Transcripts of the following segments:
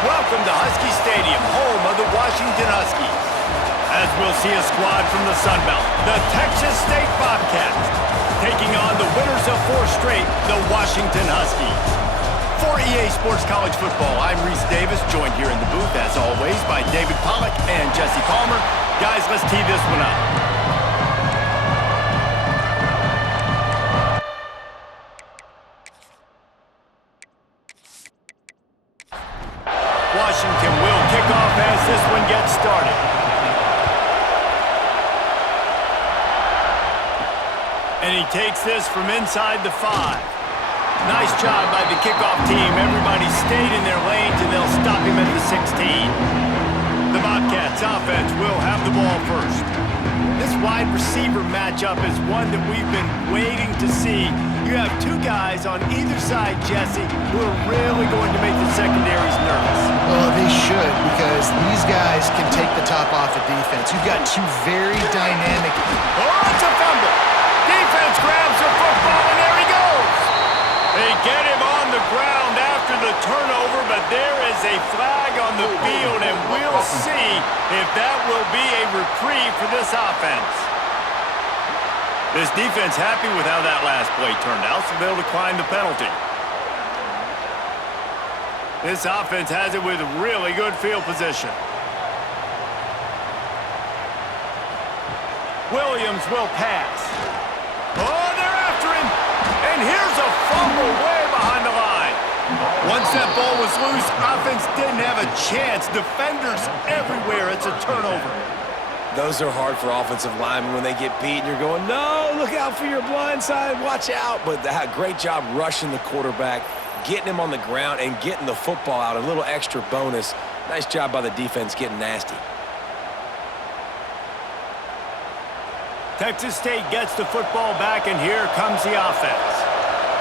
Welcome to Husky Stadium, home of the Washington Huskies. As we'll see a squad from the Sun Belt, the Texas State Bobcats, taking on the winners of 4 straight, the Washington Huskies. For EA Sports College Football, I'm Reese Davis, joined here in the booth, as always, by David Pollack and Jesse Palmer. Guys, let's tee this one up. Washington will kick off as this one gets started. And he takes this from inside the 5. Nice job by the kickoff team. Everybody stayed in their lanes, and they'll stop him at the 16. The Bobcats offense will have the ball first. This wide receiver matchup is one that we've been waiting to see. You have 2 guys on either side, Jesse, who are really going to make the secondaries nervous. Well, they should, because these guys can take the top off of defense. You've got 2 very dynamic... Oh, it's a fumble! Defense grabs the football, and there he goes! They get him on the ground after the turnover, but there is a flag on the field, and we'll see if that will be a reprieve for this offense. This defense happy with how that last play turned out, so they'll decline the penalty. This offense has it with really good field position. Williams will pass. Oh, they're after him! And here's a fumble way behind the line. Once that ball was loose, offense didn't have a chance. Defenders everywhere. It's a turnover. Those are hard for offensive linemen when they get beat and you're going, no, look out for your blind side, watch out. But great job rushing the quarterback, getting him on the ground, and getting the football out. A little extra bonus. Nice job by the defense getting nasty. Texas State gets the football back, and here comes the offense.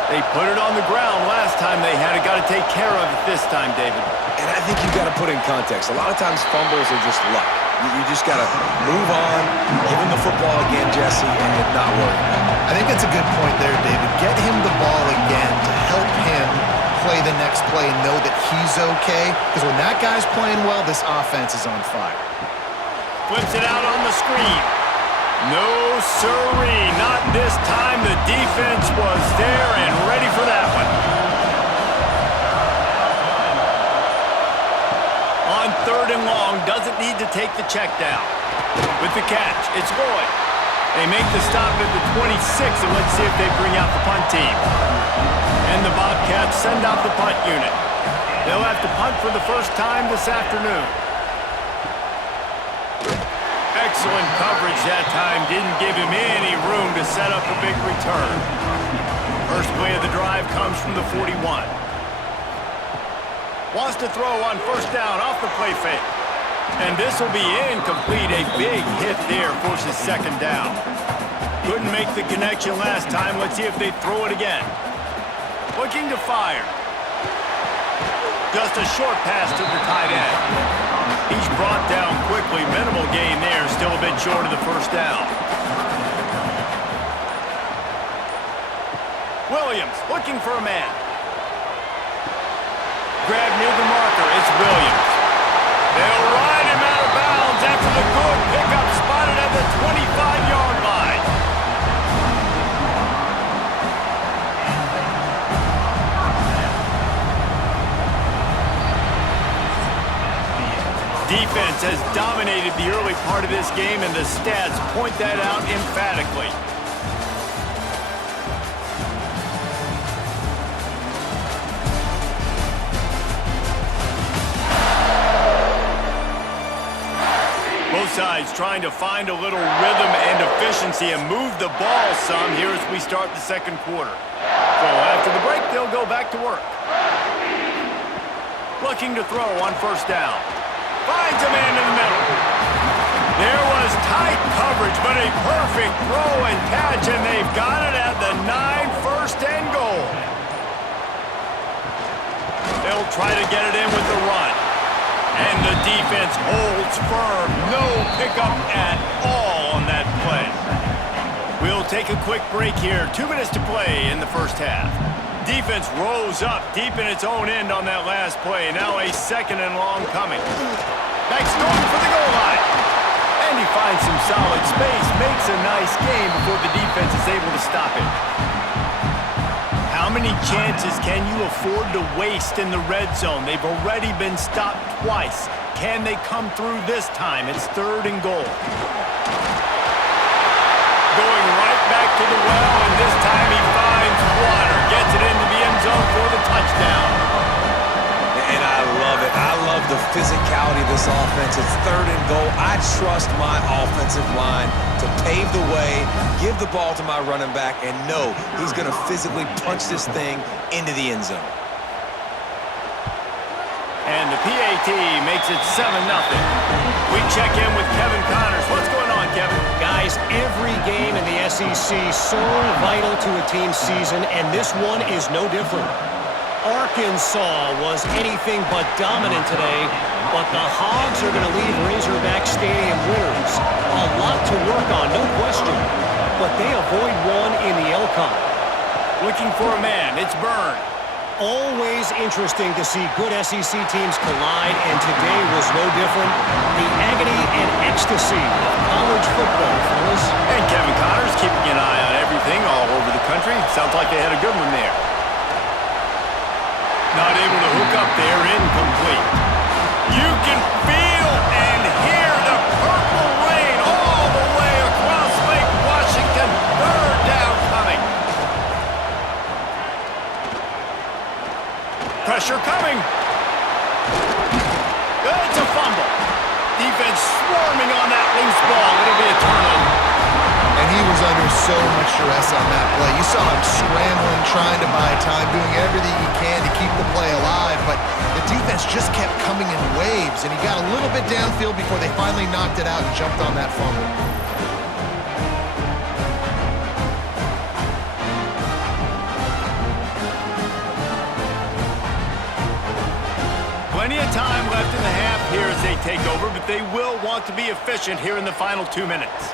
They put it on the ground last time they had it. Got to take care of it this time, David. And I think you've got to put in context. A lot of times fumbles are just luck. You just got to move on, give him the football again, Jesse, and not worry about it. I think that's a good point there, David. Get him the ball again to help him play the next play and know that he's okay. Because when that guy's playing well, this offense is on fire. Flips it out on the screen. No, sirree, not this time. The defense was there and ready for that one. On 3rd and long, doesn't need to take the check down. With the catch, it's Lloyd. They make the stop at the 26, and let's see if they bring out the punt team. And the Bobcats send out the punt unit. They'll have to punt for the first time this afternoon. Excellent coverage that time. Didn't give him any room to set up a big return. First play of the drive comes from the 41. Wants to throw on 1st down off the play fake. And this will be incomplete. A big hit there forces 2nd down. Couldn't make the connection last time. Let's see if they throw it again. Looking to fire. Just a short pass to the tight end. He's brought down quickly. Minimal gain there. Still a bit short of the 1st down. Williams looking for a man. Grab near the marker. It's Williams. They'll ride him out of bounds after the good pickup spotted at the 25-yard line. Defense has dominated the early part of this game, and the stats point that out emphatically. Both sides trying to find a little rhythm and efficiency and move the ball some here as we start the 2nd quarter. So after the break, they'll go back to work. Looking to throw on 1st down. Finds a man in the middle. There was tight coverage, but a perfect throw and catch, and they've got it at the 9, 1st and goal. They'll try to get it in with the run. And the defense holds firm. No pickup at all on that play. We'll take a quick break here. 2 minutes to play in the 1st half. Defense rose up deep in its own end on that last play. Now a second and long coming. Back's going for the goal line. And he finds some solid space, makes a nice game before the defense is able to stop it. How many chances can you afford to waste in the red zone? They've already been stopped twice. Can they come through this time? It's 3rd and goal. Going right back to the well, and this time he finds water. Gets it into the end zone for the touchdown. And I love it. I love the physicality of this offense. It's 3rd and goal. I trust my offensive line to pave the way, give the ball to my running back, and know he's going to physically punch this thing into the end zone. And the PAT makes it 7-0. We check in with Kevin Connors. What's going on, Kevin? Guys, every game in the SEC so vital to a team's season, and this one is no different. Arkansas was anything but dominant today, but the Hogs are going to leave Razorback Stadium winners. A lot to work on, no question, but they avoid one in the Elcon. Looking for a man. It's Byrne. Always interesting to see good SEC teams collide, and today was no different. The agony and ecstasy of college football, fellas. And Kevin Connors keeping an eye on everything all over the country. Sounds like they had a good one there. Not able to hook up there, incomplete. You can feel and hear the purple rain all the way across Lake Washington. 3rd down coming. Pressure coming. It's a fumble. Defense swarming on that loose ball. It'll be a turnover. And he was under so much stress on that play. You saw him scrambling, trying to buy time, doing everything he can to keep the play alive, but the defense just kept coming in waves, and he got a little bit downfield before they finally knocked it out and jumped on that fumble. Plenty of time left in the half here as they take over, but they will want to be efficient here in the final 2 minutes.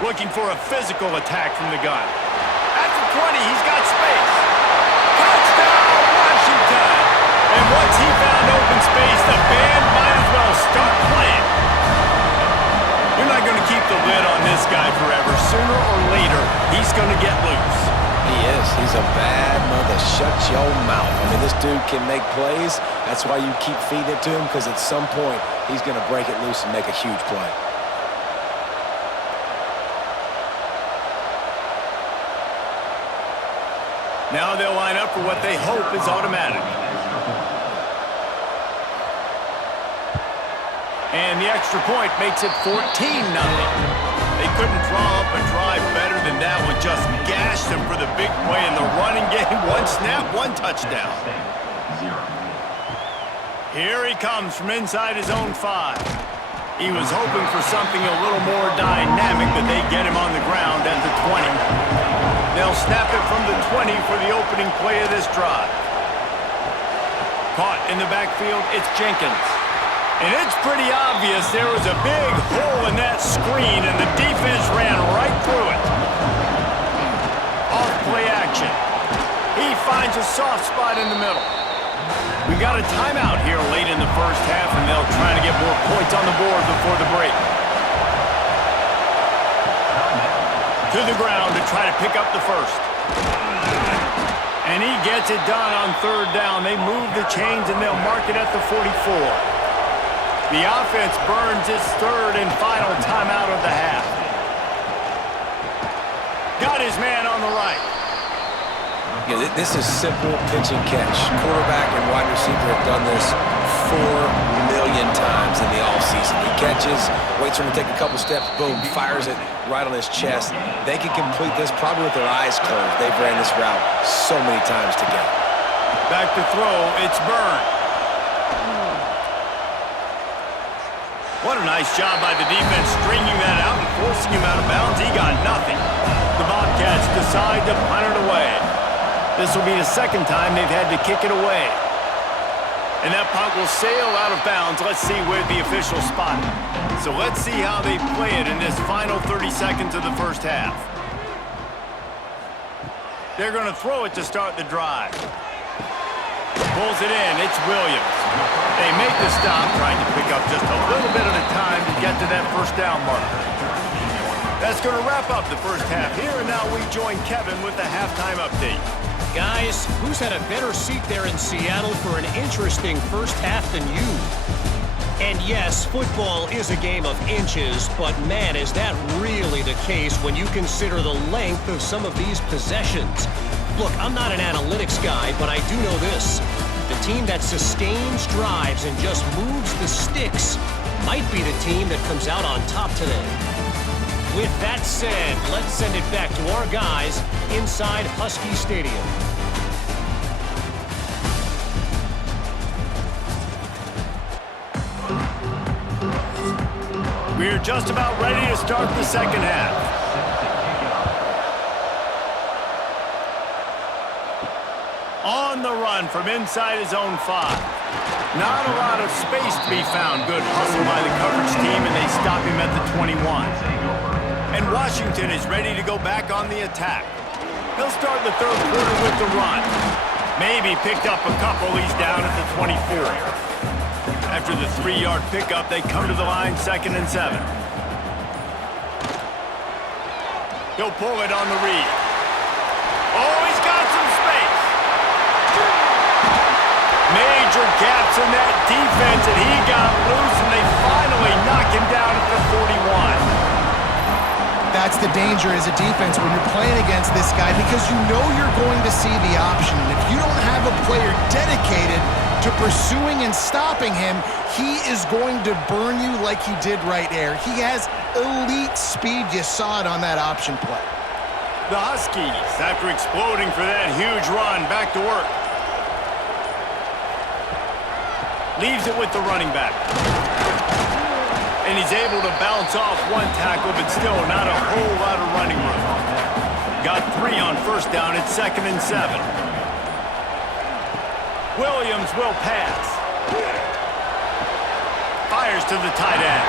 Looking for a physical attack from the gun. At the 20, he's got space. Touchdown, Washington! And once he found open space, the band might as well start playing. You're not going to keep the lid on this guy forever. Sooner or later, he's going to get loose. He is. He's a bad mother. Shut your mouth. I mean, this dude can make plays. That's why you keep feeding it to him, because at some point, he's going to break it loose and make a huge play. Now they'll line up for what they hope is automatic. And the extra point makes it 14-0. They couldn't draw up a drive better than that one. Just gashed them for the big play in the running game. 1 snap, 1 touchdown. Here he comes from inside his own 5. He was hoping for something a little more dynamic, but they get him on the ground at the 20. They'll snap it from the 20 for the opening play of this drive. Caught in the backfield, it's Jenkins. And it's pretty obvious there was a big hole in that screen, and the defense ran right through it. Off-play action. He finds a soft spot in the middle. We got a timeout here late in the first half, and they'll try to get more points on the board before the break. To the ground to try to pick up the first. And he gets it done on 3rd down. They move the chains, and they'll mark it at the 44. The offense burns its 3rd and final timeout of the half. Got his man on the right. Yeah, this is simple pitch and catch. Quarterback and wide receiver have done this 4 million times in the offseason. He catches, waits for him to take a couple steps, boom, fires it right on his chest. They can complete this probably with their eyes closed. They've ran this route so many times together. Back to throw, it's Byrne. What a nice job by the defense stringing that out and forcing him out of bounds. He got nothing. The Bobcats decide to punt it away. This will be the 2nd time they've had to kick it away. And that punt will sail out of bounds. Let's see where the officials spot it. So let's see how they play it in this final 30 seconds of the first half. They're going to throw it to start the drive. Pulls it in. It's Williams. They make the stop, trying to pick up just a little bit at a time to get to that first down marker. That's going to wrap up the first half here, and now we join Kevin with the halftime update. Guys, who's had a better seat there in Seattle for an interesting first half than you? And yes, football is a game of inches, but man, is that really the case when you consider the length of some of these possessions. Look, I'm not an analytics guy, but I do know this. The team that sustains drives and just moves the sticks might be the team that comes out on top today. With that said, let's send it back to our guys inside Husky Stadium. We're just about ready to start the second half. On the run from inside his own 5. Not a lot of space to be found. Good hustle by the coverage team, and they stop him at the 21. And Washington is ready to go back on the attack. He'll start the third quarter with the run. Maybe picked up a couple. He's down at the 24. After the 3-yard pickup, they come to the line 2nd and 7. He'll pull it on the read. Oh, he's got some space. Major gaps in that defense, and he got loose, and they finally knock him down at the 41. That's the danger as a defense when you're playing against this guy, because you know you're going to see the option. And if you don't have a player dedicated to pursuing and stopping him, he is going to burn you like he did right there. He has elite speed. You saw it on that option play. The Huskies, after exploding for that huge run, back to work. Leaves it with the running back. And he's able to bounce off one tackle, but still not a whole lot of running room. Got 3 on first down at 2nd and 7. Williams will pass. Fires to the tight end.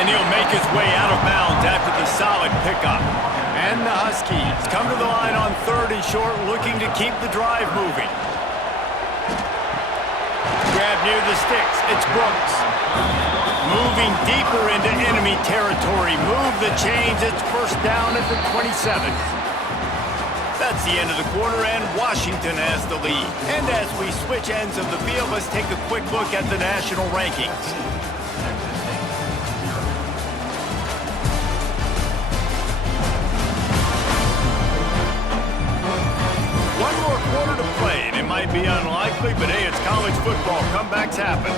And he'll make his way out of bounds after the solid pickup. And the Huskies come to the line on 3rd and short, looking to keep the drive moving. Grab near the sticks. It's Brooks. Moving deeper into enemy territory. Move the chains. It's first down at the 27. That's the end of the quarter, and Washington has the lead. And as we switch ends of the field, let's take a quick look at the national rankings. One more quarter to play, and it might be unlikely, but hey, it's college football. Comebacks happen.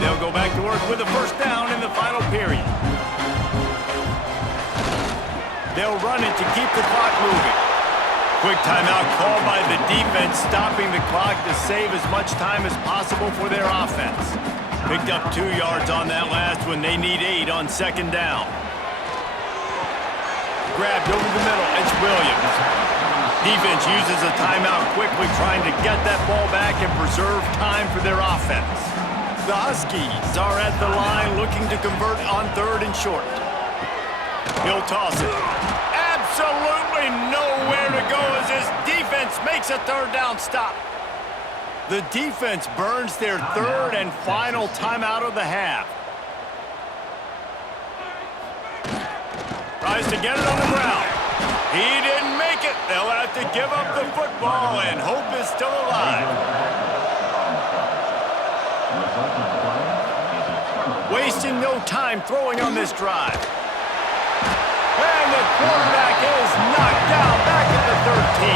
They'll go back to work with a first down in the final period. They'll run it to keep the clock moving. Quick timeout called by the defense, stopping the clock to save as much time as possible for their offense. Picked up 2 yards on that last one. They need 8 on 2nd down. Grabbed over the middle. It's Williams. Defense uses a timeout quickly, trying to get that ball back and preserve time for their offense. The Huskies are at the line looking to convert on 3rd and short. He'll toss it. Absolutely nowhere to go as this defense makes a 3rd down stop. The defense burns their 3rd and final timeout of the half. Tries to get it on the ground. He didn't make it. They'll have to give up the football, and hope is still alive. Wasting no time throwing on this drive. And the quarterback is knocked down back at the 13.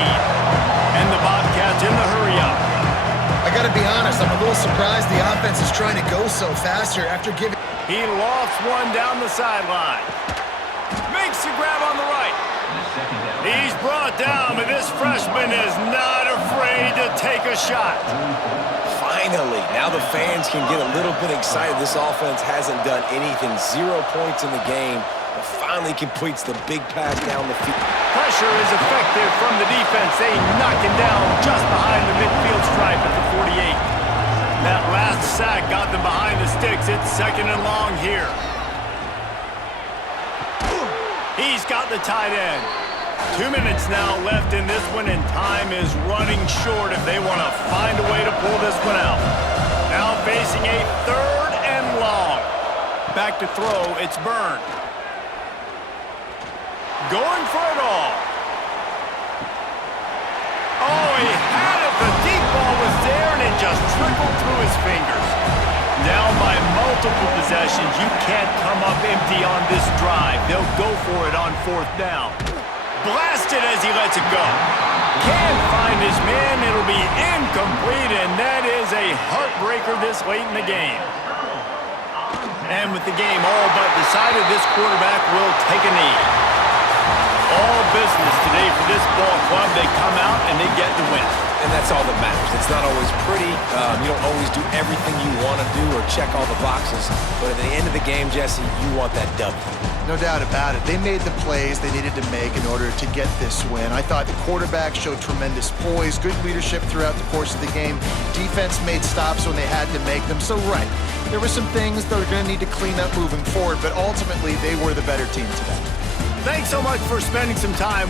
And the Bobcats in the hurry-up. I got to be honest, I'm a little surprised the offense is trying to go so fast here after giving... He lofts one down the sideline. Makes the grab on the right. He's brought down, but this freshman is not afraid to take a shot. Finally, now the fans can get a little bit excited. This offense hasn't done anything. 0 points in the game, but finally completes the big pass down the field. Pressure is effective from the defense. They knock him down just behind the midfield stripe at the 48. That last sack got them behind the sticks. It's 2nd and long here. He's got the tight end. 2 minutes now left in this one, and time is running short if they want to find a way to pull this one out. Now facing a 3rd and long. Back to throw, it's Byrne. Going for it all. Oh, he had it. The deep ball was there, and it just trickled through his fingers. Down by multiple possessions. You can't come up empty on this drive. They'll go for it on 4th down. Blasted as he lets it go. Can't find his man. It'll be incomplete, and that is a heartbreaker this late in the game. And with the game all but decided, this quarterback will take a knee. All business today for this ball club. They come out and they get the win. And that's all that matters. It's not always pretty. You don't always do everything you want to do or check all the boxes. But at the end of the game, Jesse, you want that W. No doubt about it. They made the plays they needed to make in order to get this win. I thought the quarterback showed tremendous poise, good leadership throughout the course of the game. Defense made stops when they had to make them. So, right, there were some things they're going to need to clean up moving forward, but ultimately they were the better team today. Thanks so much for spending some time